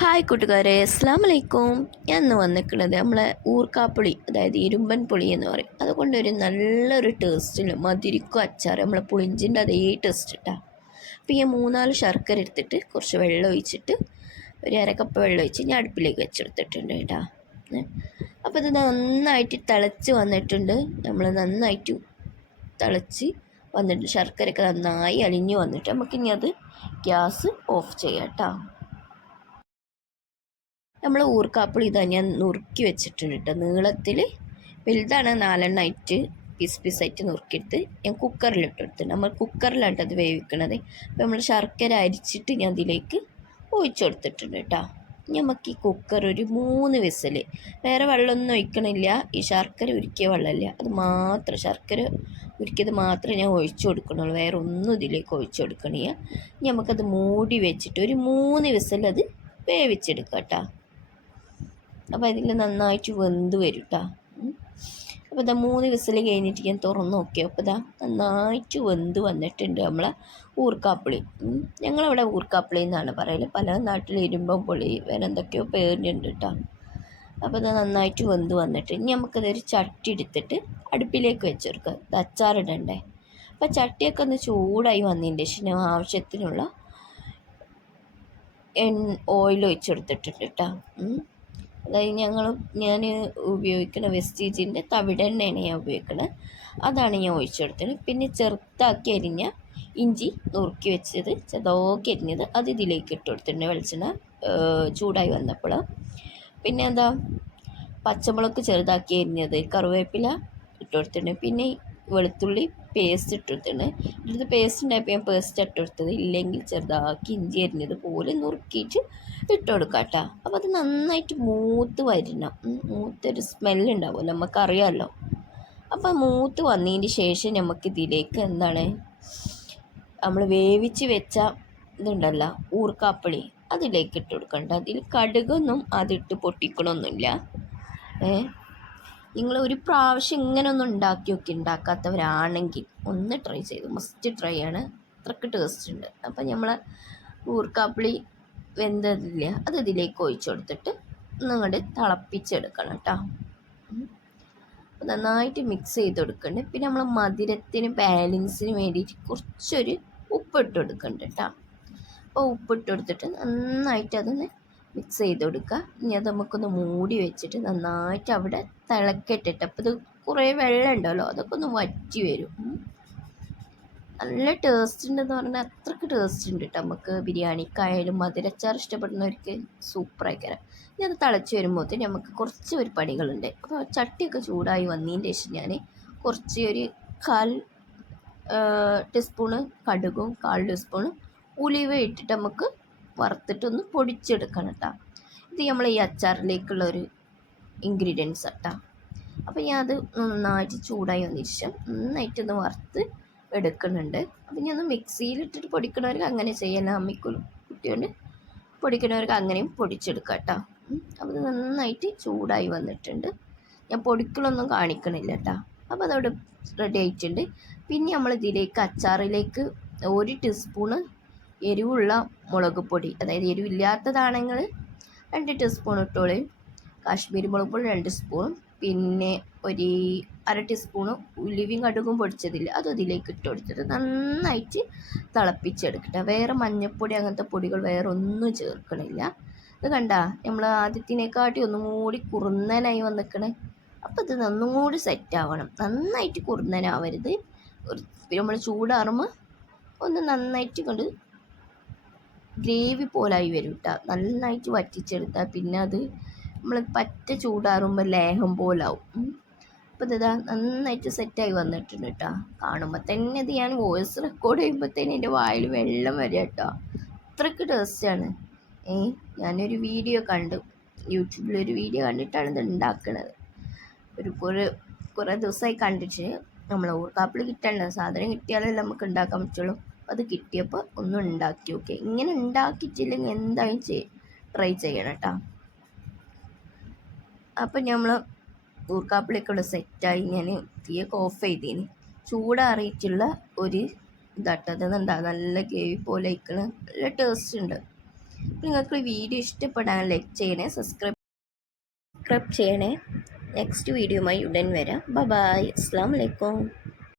Hi കൂട്ടുകാരെ, അസ്സലാമു അലൈക്കും. ഞാൻ ഇന്ന് വന്നിരിക്കുന്നത് നമ്മളെ ഊർക്കാപ്പുളി, അതായത് ഇരുമ്പൻ പുളി എന്ന് പറയും. അതുകൊണ്ടൊരു നല്ലൊരു ടേസ്റ്റിൽ മധുരിക്കും അച്ചാർ, നമ്മളെ പുളിഞ്ചിൻ്റെ അതേ ടേസ്റ്റ് ഇട്ടാ. അപ്പോൾ ഈ 3-4 ശർക്കര എടുത്തിട്ട് കുറച്ച് വെള്ളം ഒഴിച്ചിട്ട് ഒരു അരക്കപ്പ് വെള്ളം ഒഴിച്ച് ഞാൻ അടുപ്പിലേക്ക് വെച്ചെടുത്തിട്ടുണ്ട് കേട്ടോ. അപ്പോൾ ഇത് നന്നായിട്ട് തിളച്ച് വന്നിട്ടുണ്ട്. നമ്മൾ നന്നായിട്ട് തിളച്ച് വന്നിട്ട് ശർക്കരയൊക്കെ നന്നായി അലിഞ്ഞ് വന്നിട്ട് നമുക്കിനി അത് ഗ്യാസ് ഓഫ് ചെയ്യാം കേട്ടോ. നമ്മൾ ഊർക്കാപ്പിളി ഇതാ ഞാൻ നുറുക്കി വെച്ചിട്ടുണ്ട് കേട്ടോ. നീളത്തിൽ വലുതാണ് 4 പീസായിട്ട് നുറുക്കിയെടുത്ത് ഞാൻ കുക്കറിലിട്ടെടുത്ത്. നമ്മൾ കുക്കറിലാണ് അത് വേവിക്കണത്. അപ്പോൾ നമ്മൾ ശർക്കര അരിച്ചിട്ട് ഞാൻ അതിലേക്ക് ഒഴിച്ചു കൊടുത്തിട്ടുണ്ട് കേട്ടോ. നമുക്ക് ഈ കുക്കർ ഒരു 3 വിസിൽ, വേറെ വെള്ളമൊന്നും ഒഴിക്കണില്ല. ഈ ശർക്കര ഉരുക്കിയ വെള്ളമില്ല, അത് മാത്രം ശർക്കര ഉരുക്കിയത് മാത്രമേ ഞാൻ ഒഴിച്ചു കൊടുക്കണുള്ളൂ, വേറെ ഒന്നും ഇതിലേക്ക് ഒഴിച്ചു കൊടുക്കണില്ല. നമുക്കത് മൂടി വെച്ചിട്ട് ഒരു 3 വിസിൽ അത് വേവിച്ചെടുക്കാം കേട്ടോ. അപ്പോൾ അതിൽ നന്നായിട്ട് വെന്ത് വരും കേട്ടോ. അപ്പോൾ ഇതാ 3 വിസിൽ കഴിഞ്ഞിട്ട് ഞാൻ തുറന്ന് നോക്കിയപ്പോൾ ഇതാ നന്നായിട്ട് വെന്ത് വന്നിട്ടുണ്ട് നമ്മളെ ഊർക്കാപ്പിളി. ഞങ്ങളവിടെ ഊർക്കാപ്പിളി എന്നാണ് പറയല്, പല നാട്ടിൽ ഇരുമ്പം പുളി വേറെ എന്തൊക്കെയോ പേരുണ്ട് കേട്ടോ. അപ്പോൾ ഇത് നന്നായിട്ട് വെന്ത് വന്നിട്ട് ഇനി നമുക്കതൊരു ചട്ടി എടുത്തിട്ട് അടുപ്പിലേക്ക് വെച്ചെടുക്കുക. ഇത് അച്ചാറിടണ്ടേ. അപ്പോൾ ചട്ടിയൊക്കെ ഒന്ന് ചൂടായി വന്നതിൻ്റെ ശേഷം ആവശ്യത്തിനുള്ള ഓയിൽ ഒഴിച്ചെടുത്തിട്ടുണ്ട് കേട്ടോ. അതായത് ഞാൻ ഉപയോഗിക്കുന്ന വെസ്റ്റീജിൻ്റെ തവിടെണ്ണയാണ് ഞാൻ ഉപയോഗിക്കുന്നത്, അതാണ് ഞാൻ ഒഴിച്ചെടുത്തത്. പിന്നെ ചെറുതാക്കി അരിഞ്ഞ ഇഞ്ചി നുറുക്കി വെച്ചത് ചെറുതാക്കി അരിഞ്ഞത് അത് ഇതിലേക്ക് ഇട്ട് കൊടുത്തിട്ടുണ്ട് വെളിച്ചെണ്ണ ചൂടായി വന്നപ്പോൾ. പിന്നെ എന്താ പച്ചമുളക് ചെറുതാക്കി അരിഞ്ഞത്, കറിവേപ്പില ഇട്ട് കൊടുത്തിട്ടുണ്ട്. പിന്നെ വെളുത്തുള്ളി പേസ്റ്റ് ഇട്ട് കൊടുത്തിട്ടുണ്ട്. ഇവിടുത്തെ പേസ്റ്റ് ഉണ്ടായപ്പോൾ ഞാൻ പേസ്റ്റ് ഇട്ട് കൊടുത്തത്, ഇല്ലെങ്കിൽ ചെറുതാക്കി ഇഞ്ചി അരിഞ്ഞത് പോലെ നുറുക്കിയിട്ട് ഇട്ട് കൊടുക്കാം കേട്ടോ. അപ്പോൾ അത് നന്നായിട്ട് മൂത്ത് വരണം. മൂത്തൊരു സ്മെല്ലുണ്ടാവുമല്ലോ, നമുക്കറിയാമല്ലോ. അപ്പോൾ മൂത്ത് വന്നതിന് ശേഷം നമുക്കിതിലേക്ക് എന്താണ് നമ്മൾ വേവിച്ച് വെച്ച ഇതുണ്ടല്ലോ ഊർക്കാപ്പിളി, അതിലേക്ക് ഇട്ട് കൊടുക്കണ്ട. അതിൽ കടുകൊന്നും അതിട്ട് പൊട്ടിക്കണമൊന്നുമില്ല. നിങ്ങൾ ഒരു പ്രാവശ്യം ഇങ്ങനെ ഒന്ന് ഉണ്ടാക്കി നോക്കി, ഉണ്ടാക്കാത്തവരാണെങ്കിൽ ഒന്ന് ട്രൈ ചെയ്തു, മസ്റ്റ് ട്രൈ ആണ്, അത്രയ്ക്ക് ടേസ്റ്റ് ഉണ്ട്. അപ്പം നമ്മൾ ഊർക്കാപ്പിളി വെന്തതില്ല അത് ഇതിലേക്ക് ഒഴിച്ചു കൊടുത്തിട്ട് ഒന്നുകൊണ്ട് തിളപ്പിച്ചെടുക്കണം കേട്ടോ. നന്നായിട്ട് മിക്സ് ചെയ്ത് കൊടുക്കണ്ട്. പിന്നെ നമ്മൾ മധുരത്തിന് ബാലൻസിന് വേണ്ടിയിട്ട് കുറച്ചൊരു ഉപ്പിട്ട് കൊടുക്കുന്നുണ്ട് കേട്ടോ. അപ്പോൾ ഉപ്പിട്ട് കൊടുത്തിട്ട് നന്നായിട്ട് അതൊന്ന് മിക്സ് ചെയ്ത് കൊടുക്കുക. ഇനി അത് നമുക്കൊന്ന് മൂടി വെച്ചിട്ട് നന്നായിട്ട് അവിടെ തിളക്കട്ടിട്ട്, അപ്പോൾ ഇത് കുറേ വെള്ളം ഉണ്ടല്ലോ, അതൊക്കെ ഒന്ന് വറ്റി വരും. നല്ല ടേസ്റ്റ് ഉണ്ടെന്ന് പറഞ്ഞാൽ അത്രയ്ക്ക് ടേസ്റ്റ് ഉണ്ട് കേട്ടോ. നമുക്ക് ബിരിയാണിക്കായാലും മധുരച്ചാർ ഇഷ്ടപ്പെടുന്നവർക്ക് സൂപ്പറായിക്കരാം. ഇനി അത് തിളച്ച് വരുമ്പോഴത്തേന് നമുക്ക് കുറച്ച് ഒരു പണികളുണ്ട്. അപ്പോൾ ചട്ടിയൊക്കെ ചൂടായി വന്നതിന് ശേഷം ഞാൻ കുറച്ച് ഒരു 1/4 ടീസ്പൂണ് കടുകും 1/4 ടീസ്പൂണ് ഉലുവ ഇട്ടിട്ട് നമുക്ക് വറുത്തിട്ടൊന്ന് പൊടിച്ചെടുക്കണം കേട്ടോ. ഇത് നമ്മൾ ഈ അച്ചാറിലേക്കുള്ളൊരു ഇൻഗ്രീഡിയൻസ് കേട്ടോ. അപ്പോൾ ഞാൻ അത് നന്നായിട്ട് ചൂടായി വന്നതിന് ശേഷം നന്നായിട്ടൊന്ന് വറുത്ത് എടുക്കുന്നുണ്ട്. അപ്പം ഞാൻ ഒന്ന് മിക്സിയിലിട്ടിട്ട് പൊടിക്കണവർക്ക് അങ്ങനെ ചെയ്യാൻ, അമ്മിക്കുള്ളും കുട്ടിയോണ്ട് പൊടിക്കണവർക്ക് അങ്ങനെയും പൊടിച്ചെടുക്കാം കേട്ടോ. അപ്പോൾ അത് നന്നായിട്ട് ചൂടായി വന്നിട്ടുണ്ട്. ഞാൻ പൊടിക്കളൊന്നും കാണിക്കണില്ല കേട്ടോ. അപ്പോൾ അതവിടെ റെഡി ആയിട്ടുണ്ട്. പിന്നെ നമ്മൾ ഇതിലേക്ക് അച്ചാറിലേക്ക് 1 ടീസ്പൂണ് എരിവുള്ള മുളക് പൊടി, അതായത് എരിവില്ലാത്തതാണെങ്കിൽ 2 ടീസ്പൂൺ ഇട്ടോളി. കാശ്മീരി മുളക് പൊടി 2 സ്പൂൺ, പിന്നെ ഒരു 1/2 ടീസ്പൂണ് ഉലുവയും കടുകും പൊടിച്ചതില്ല അത് ഇതിലേക്ക് ഇട്ട് കൊടുത്തിട്ട് നന്നായിട്ട് തിളപ്പിച്ചെടുക്കട്ടെ. വേറെ മഞ്ഞൾപ്പൊടി അങ്ങനത്തെ പൊടികൾ വേറെ ഒന്നും ചേർക്കണില്ല. ഇത് കണ്ട നമ്മൾ ആദ്യത്തിനെക്കാട്ടി ഒന്നും കൂടി കുറുന്നനായി വന്നിക്കണേ. അപ്പോൾ ഇത് ഒന്നും കൂടി സെറ്റാവണം, നന്നായിട്ട് കുറുന്നനാവരുത്. നമ്മൾ ചൂടാറുമ്പോൾ ഒന്ന് നന്നായിട്ട് കൊണ്ട് ഗ്രേവി പോലായി വരും കേട്ടോ. നന്നായിട്ട് വറ്റിച്ചെടുത്താൽ പിന്നെ അത് നമ്മൾ പറ്റ ചൂടാറുമ്പോൾ ലേഹം പോലാവും. അപ്പോൾ ഇതാ നന്നായിട്ട് സെറ്റായി വന്നിട്ടുണ്ട് കേട്ടോ. കാണുമ്പോൾ തന്നെ ഇത് ഞാൻ വോയിസ് റെക്കോർഡ് ചെയ്യുമ്പോഴത്തേനും എൻ്റെ വായിൽ വെള്ളം വരും കേട്ടോ, അത്രയ്ക്ക് ടേസ്റ്റാണ്. ഞാനൊരു വീഡിയോ കണ്ടു, യൂട്യൂബിലൊരു വീഡിയോ കണ്ടിട്ടാണ് ഇത് ഉണ്ടാക്കുന്നത്. കുറേ ദിവസമായി കണ്ടിട്ട്. നമ്മൾ ഊർക്കാപ്പിളി കിട്ടണ്ട, സാധനം കിട്ടിയാലേ നമുക്ക് ഉണ്ടാക്കാൻ പറ്റുള്ളൂ. അത് കിട്ടിയപ്പോൾ ഒന്ന് ഉണ്ടാക്കി നോക്കി. ഇങ്ങനെ ഉണ്ടാക്കിയിട്ടില്ലെങ്കിൽ എന്തായാലും ട്രൈ ചെയ്യണം കേട്ടോ. അപ്പം നമ്മൾ ഊർക്കാപ്പിളിയൊക്കെ ഇവിടെ സെറ്റായി ഞാൻ തീയൊക്കെ ഓഫ് ചെയ്തേന്. ചൂടാറിയിട്ടുള്ള ഒരു ഇതാട്ടത് ഉണ്ടാകും, നല്ല ഗ്രേവി പോലെ ഇരിക്കണം, നല്ല ടേസ്റ്റ് ഉണ്ട്. നിങ്ങൾക്ക് ഈ വീഡിയോ ഇഷ്ടപ്പെടാൻ ലൈക്ക് ചെയ്യണേ, സബ്സ്ക്രൈബ് ചെയ്യണേ. നെക്സ്റ്റ് വീഡിയോയുമായി ഉടൻ വരാം. ബൈ. അസ്സലാമു അലൈക്കും.